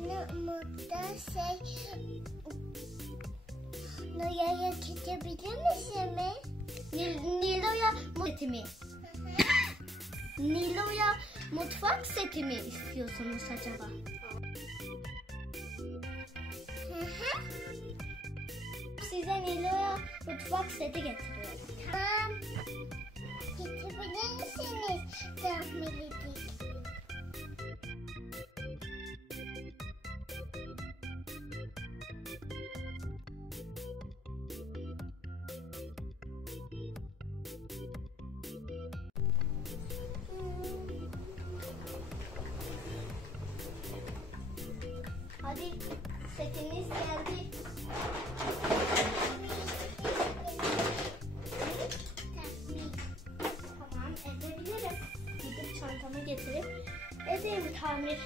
Burada Noya'ya geçebilir misin mi? Nilo'ya seti mi? Nilo'ya mutfak seti mi istiyorsunuz acaba? Size Nilo'ya mutfak seti getiriyorum. Tamam. Getirebilir misiniz? Zahmetli. Hadi setiniz geldi. Tamam, edebilirim. Gidip çantamı getirip edeyim tamir.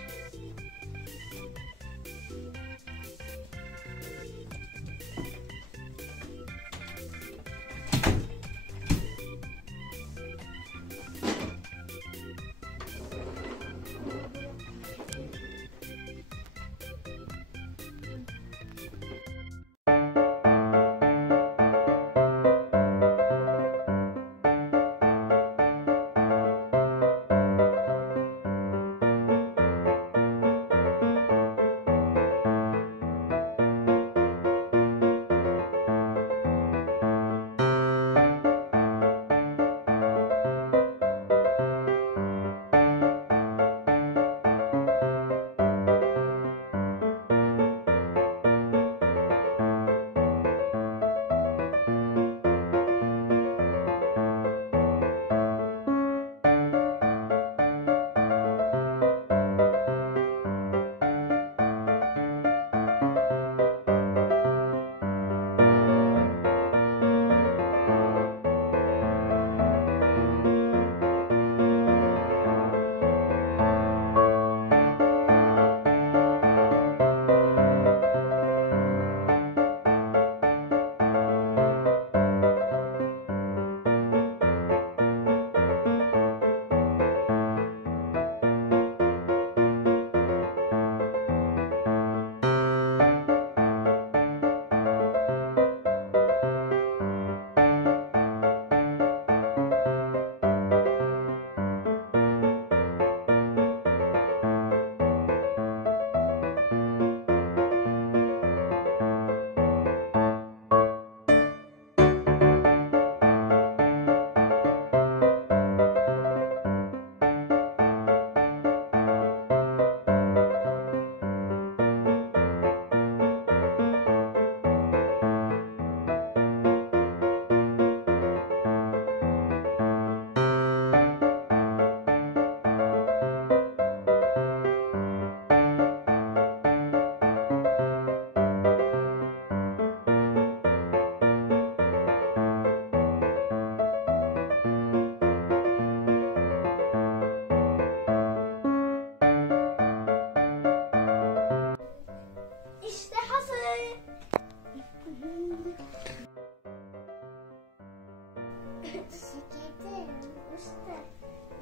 Şirketim usta.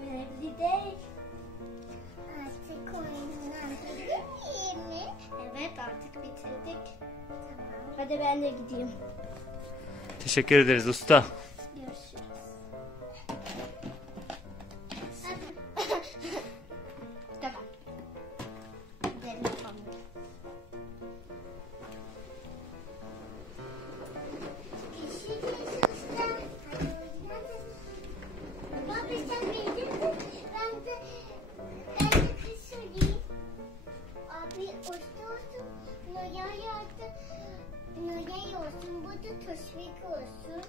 Önemli değil. Artık oynanabilir mi? Evet, artık bitirdik. Tamam. Hadi ben de gideyim. Teşekkür ederiz usta. Görüşürüz. Tamam. Gidelim tamam. Noya olsun, bu da teşvik olsun.